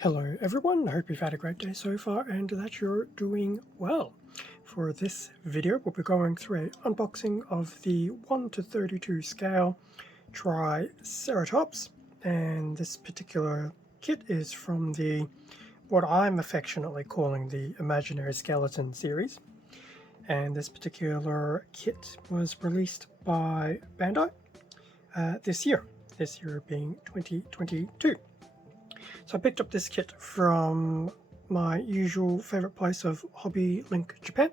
Hello everyone, I hope you've had a great day so far and that you're doing well. For this video we'll be going through an unboxing of the 1:32 scale Triceratops, and this particular kit is from the what I'm affectionately calling the Imaginary Skeleton series, and this particular kit was released by Bandai this year being 2022. So I picked up this kit from my usual favourite place of Hobby Link Japan.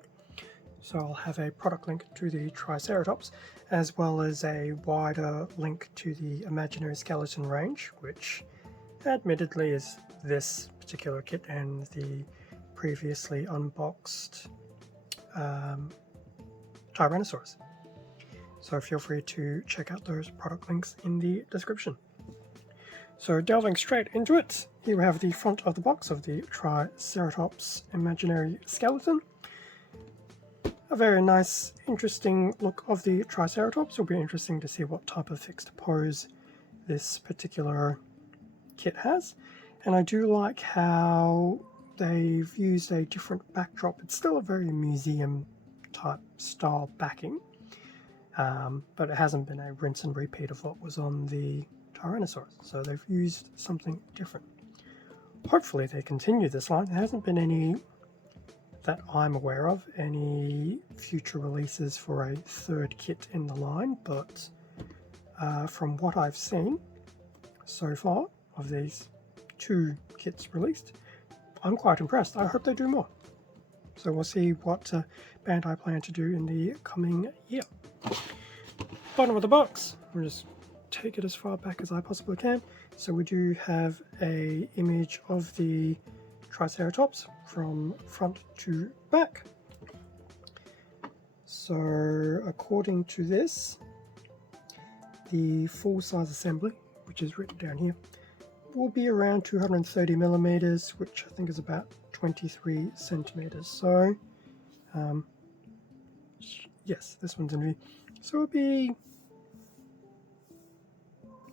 So I'll have a product link to the Triceratops, as well as a wider link to the Imaginary Skeleton range, which admittedly is this particular kit and the previously unboxed Tyrannosaurus. So feel free to check out those product links in the description. So delving straight into it, here we have the front of the box of the Triceratops Imaginary Skeleton. A very nice, interesting look of the Triceratops. It'll be interesting to see what type of fixed pose this particular kit has. And I do like how they've used a different backdrop. It's still a very museum type style backing, but it hasn't been a rinse and repeat of what was on the Tyrannosaurus, so they've used something different. Hopefully they continue this line. There hasn't been any, that I'm aware of, any future releases for a third kit in the line, but from what I've seen so far of these two kits released, I'm quite impressed. I hope they do more. So we'll see what Bandai plan to do in the coming year. Bottom of the box, we'll just take it as far back as I possibly can. So we do have a image of the Triceratops from front to back. So according to this, the full size assembly, which is written down here, will be around 230 millimeters, which I think is about 23 centimeters. So yes, this one's in view. So it'll be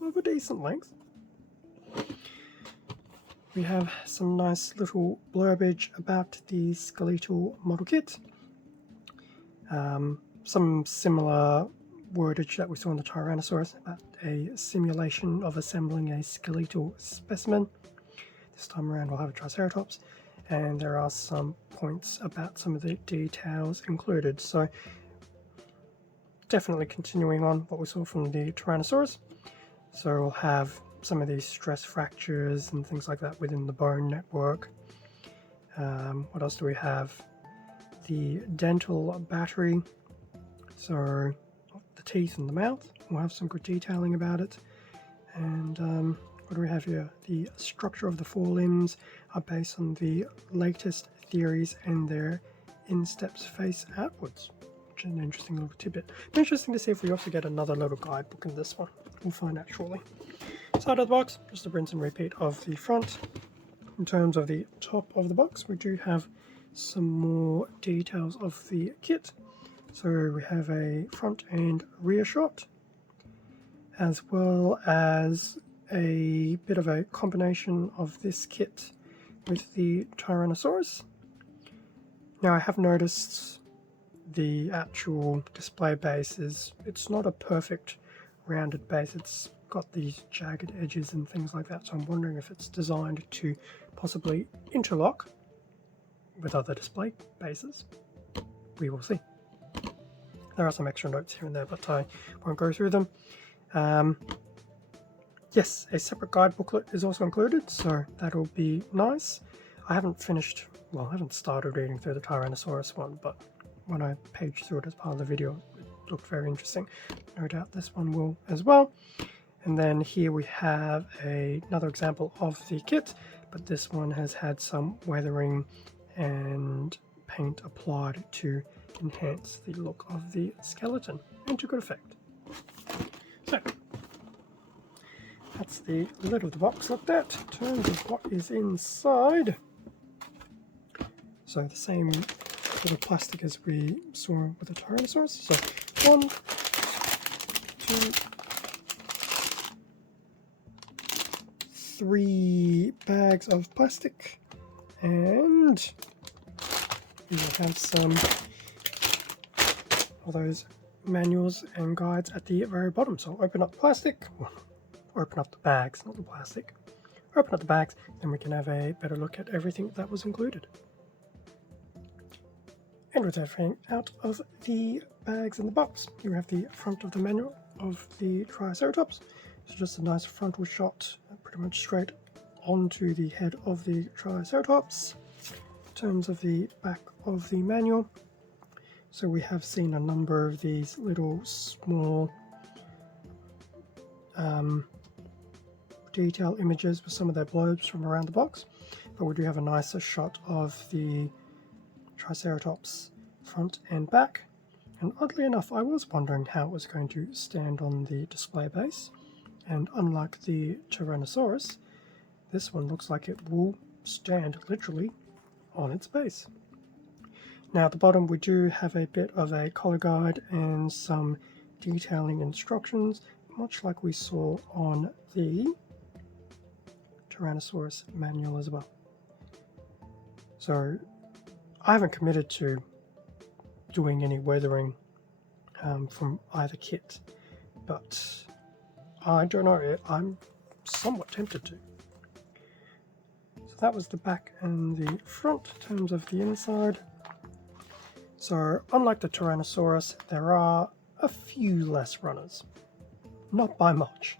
of a decent length. We have some nice little blurbage about the skeletal model kit. Some similar wordage that we saw in the Tyrannosaurus about a simulation of assembling a skeletal specimen. This time around we'll have a Triceratops, and there are some points about some of the details included. So definitely continuing on what we saw from the Tyrannosaurus. So we'll have some of these stress fractures and things like that within the bone network. What else do we have? The dental battery. So the teeth and the mouth. We'll have some good detailing about it. And what do we have here? The structure of the forelimbs are based on the latest theories and their insteps face outwards. Which is an interesting little tidbit. Interesting to see if we also get another little guidebook in this one. We'll find out shortly. Side of the box, just a rinse and repeat of the front. In terms of the top of the box, we do have some more details of the kit. So we have a front and rear shot, as well as a bit of a combination of this kit with the Tyrannosaurus. Now I have noticed the actual display base it's not a perfect rounded base. It's got these jagged edges and things like that, so I'm wondering if it's designed to possibly interlock with other display bases. We will see. There are some extra notes here and there, but I won't go through them. Yes, a separate guide booklet is also included, so that'll be nice. I haven't started reading through the Tyrannosaurus one, but when I paged through it as part of the video, it looked very interesting. No doubt this one will as well. And then here we have another example of the kit, but this one has had some weathering and paint applied to enhance the look of the skeleton, and to good effect. So that's the lid of the box looked at. In terms of what is inside, so the same little plastic as we saw with the Tyrannosaurus. So 1, 2, 3 bags bags of plastic, and you will have some of those manuals and guides at the very bottom. So I'll open up the plastic, open up the bags, not the plastic. Open up the bags, then we can have a better look at everything that was included. And with everything out of the bags in the box, you have the front of the manual of the Triceratops. So just a nice frontal shot, pretty much straight onto the head of the Triceratops. In terms of the back of the manual, so we have seen a number of these little small detail images with some of their blurbs from around the box, but we do have a nicer shot of the Triceratops front and back. And oddly enough, I was wondering how it was going to stand on the display base, and unlike the Tyrannosaurus, this one looks like it will stand literally on its base. Now at the bottom we do have a bit of a color guide and some detailing instructions, much like we saw on the Tyrannosaurus manual as well. So I haven't committed to doing any weathering from either kit, but I don't know, I'm somewhat tempted to. So that was the back and the front in terms of the inside. So unlike the Tyrannosaurus, there are a few less runners, not by much.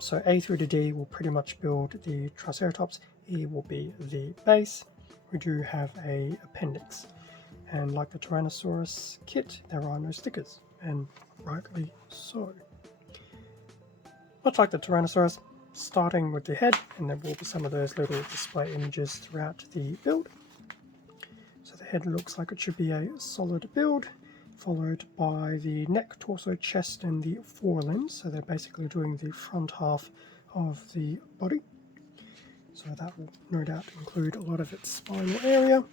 So A through to D will pretty much build the Triceratops, E will be the base. We do have a appendix, and like the Tyrannosaurus kit, there are no stickers, and rightly so. Much like the Tyrannosaurus, starting with the head, and there will be some of those little display images throughout the build. So the head looks like it should be a solid build, followed by the neck, torso, chest, and the forelimbs. So they're basically doing the front half of the body. So that will no doubt include a lot of its spinal area.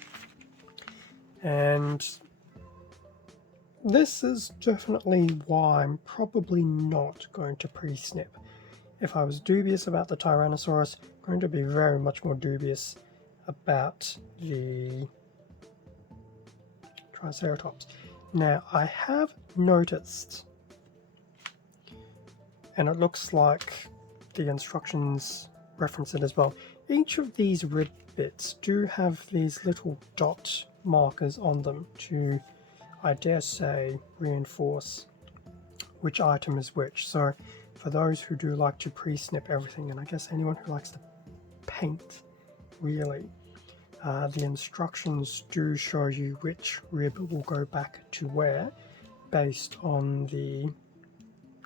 And this is definitely why I'm probably not going to pre-snip. If I was dubious about the Tyrannosaurus, I'm going to be very much more dubious about the Triceratops. Now I have noticed, and it looks like the instructions reference it as well, each of these rib bits do have these little dot markers on them to, I dare say, reinforce which item is which. So for those who do like to pre-snip everything, and I guess anyone who likes to paint really, the instructions do show you which rib will go back to where based on the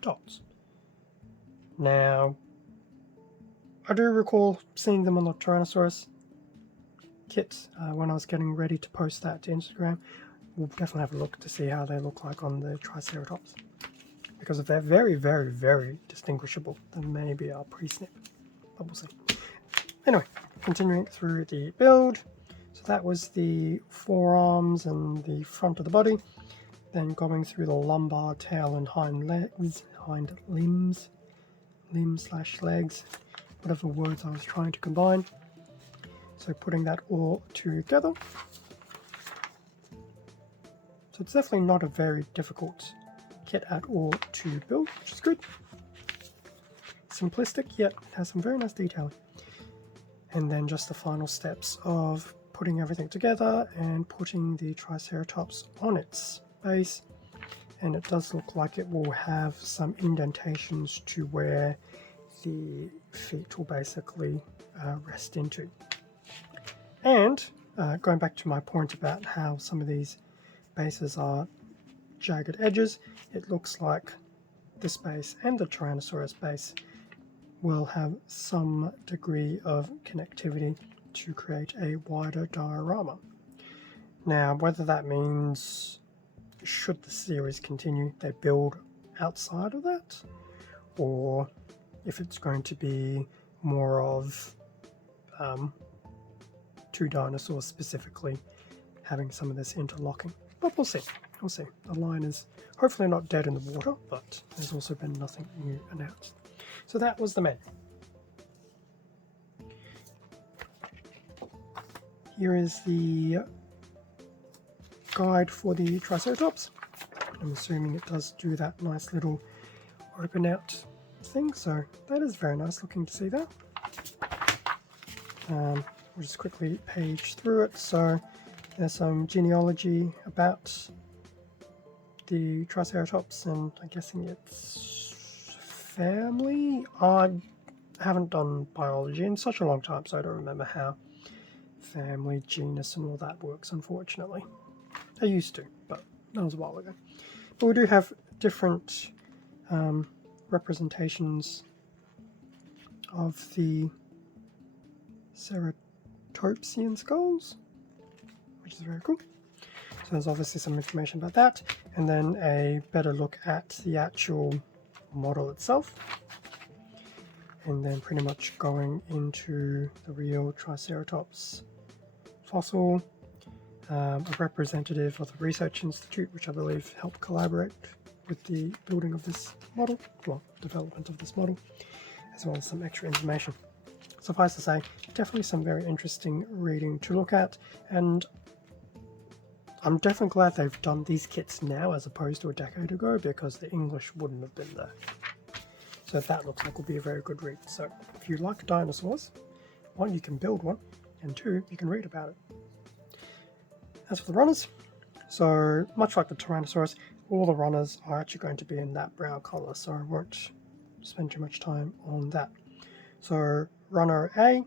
dots. Now I do recall seeing them on the Tyrannosaurus kit when I was getting ready to post that to Instagram. We'll definitely have a look to see how they look like on the Triceratops, because if they're very, very, very distinguishable, then maybe I'll pre-snip, but we'll see. Anyway, continuing through the build, so that was the forearms and the front of the body, then going through the lumbar, tail, and hind limbs, limb/legs, whatever words I was trying to combine. So putting that all together. So it's definitely not a very difficult kit at all to build, which is good. Simplistic, yet it has some very nice detailing. And then just the final steps of putting everything together and putting the Triceratops on its base. And it does look like it will have some indentations to where the feet will basically rest into. And going back to my point about how some of these bases are jagged edges, it looks like this base and the Tyrannosaurus base will have some degree of connectivity to create a wider diorama. Now, whether that means, should the series continue, they build outside of that, or if it's going to be more of two dinosaurs specifically having some of this interlocking. But we'll see. We'll see. The line is hopefully not dead in the water, but there's also been nothing new announced. So that was the menu. here is the guide for the Triceratops. I'm assuming it does do that nice little open out thing, so that is very nice looking to see that. We'll just quickly page through it. So there's some genealogy about the Triceratops, and I'm guessing it's family. I haven't done biology in such a long time, so I don't remember how family, genus, and all that works, unfortunately. I used to, but that was a while ago. But we do have different representations of the Ceratopsian skulls, which is very cool. So there's obviously some information about that, and then a better look at the actual model itself, and then pretty much going into the real Triceratops fossil, a representative of the Research Institute, which I believe helped collaborate with the building of this model, well, development of this model, as well as some extra information. Suffice to say, definitely some very interesting reading to look at, and I'm definitely glad they've done these kits now as opposed to a decade ago, because the English wouldn't have been there. So that looks like will be a very good read. So if you like dinosaurs, one, you can build one, and two, you can read about it. As for the runners, so much like the Tyrannosaurus, all the runners are actually going to be in that brown color, so I won't spend too much time on that. So runner A,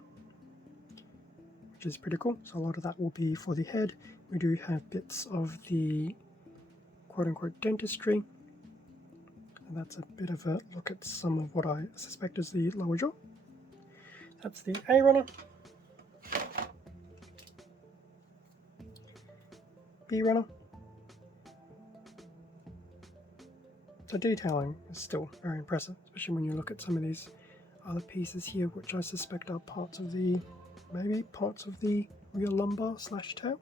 which is pretty cool, so a lot of that will be for the head. We do have bits of the quote-unquote dentistry, and that's a bit of a look at some of what I suspect is the lower jaw. That's the A runner. B runner. The detailing is still very impressive, especially when you look at some of these other pieces here, which I suspect are parts of the, maybe parts of the real lumbar slash tail.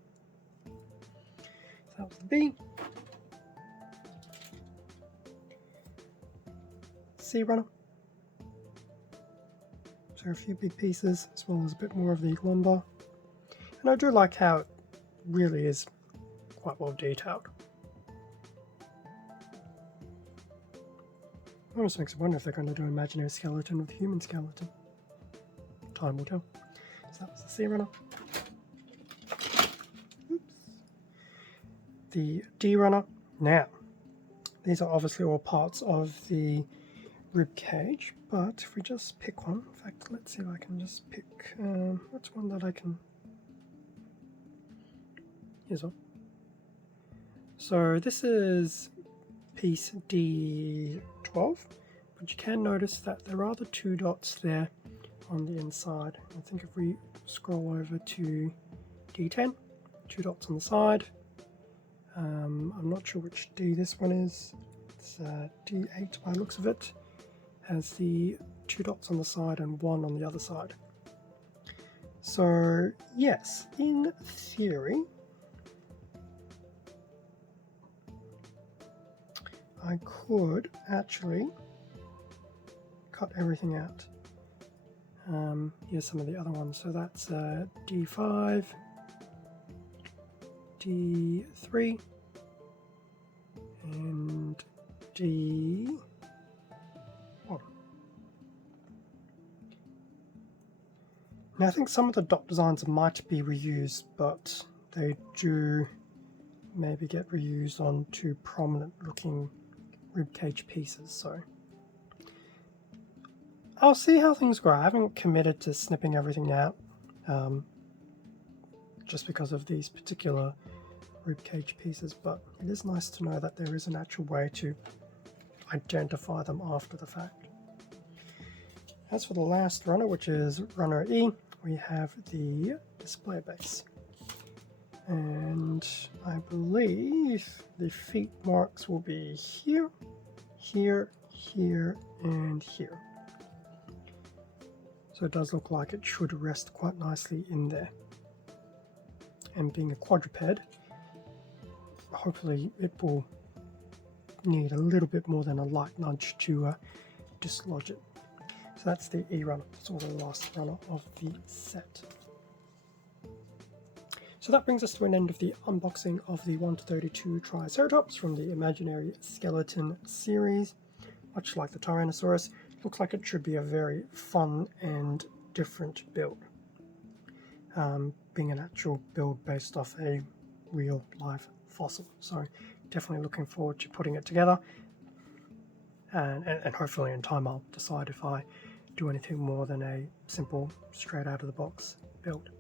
So that was the B. C runner. So a few big pieces, as well as a bit more of the lumbar. And I do like how it really is quite well detailed. It almost makes me wonder if they're going to do an imaginary skeleton with human skeleton. Time will tell. So that was the C runner. Oops. The D runner. Now, these are obviously all parts of the rib cage, but if we just pick one, in fact, let's see if I can just pick, what's one that I can, here's one. So this is piece D12, but you can notice that there are the two dots there on the inside. I think if we scroll over to D10, two dots on the side. I'm not sure which D this one is. It's D8 by the looks of it. Has the two dots on the side and one on the other side. So yes, in theory, I could actually cut everything out. Here's some of the other ones. So that's D5, D3, and D1. Now I think some of the dot designs might be reused, but they do maybe get reused onto prominent looking ribcage pieces, so I'll see how things go. I haven't committed to snipping everything out, just because of these particular ribcage pieces, but it is nice to know that there is an actual way to identify them after the fact. As for the last runner, which is runner E, we have the display base. And I believe the feet marks will be here, here, here, and here. So it does look like it should rest quite nicely in there. And being a quadruped, hopefully it will need a little bit more than a light nudge to dislodge it. So that's the E runner. That's all the last runner of the set. So that brings us to an end of the unboxing of the 1/32 Triceratops from the Imaginary Skeleton series. Much like the Tyrannosaurus, looks like it should be a very fun and different build. Being an actual build based off a real live fossil. So definitely looking forward to putting it together. And hopefully in time I'll decide if I do anything more than a simple straight out of the box build.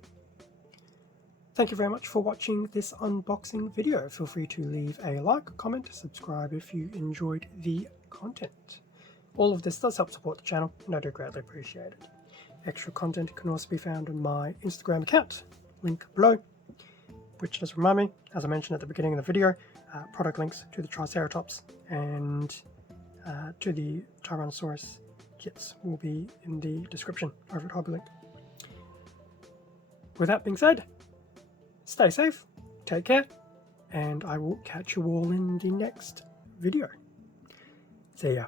Thank you very much for watching this unboxing video. Feel free to leave a like, comment, subscribe if you enjoyed the content. All of this does help support the channel and I do greatly appreciate it. Extra content can also be found on my Instagram account, link below, which does remind me, as I mentioned at the beginning of the video, product links to the Triceratops and to the Tyrannosaurus kits will be in the description over at HobbyLink. With that being said, stay safe, take care, and I will catch you all in the next video. See ya.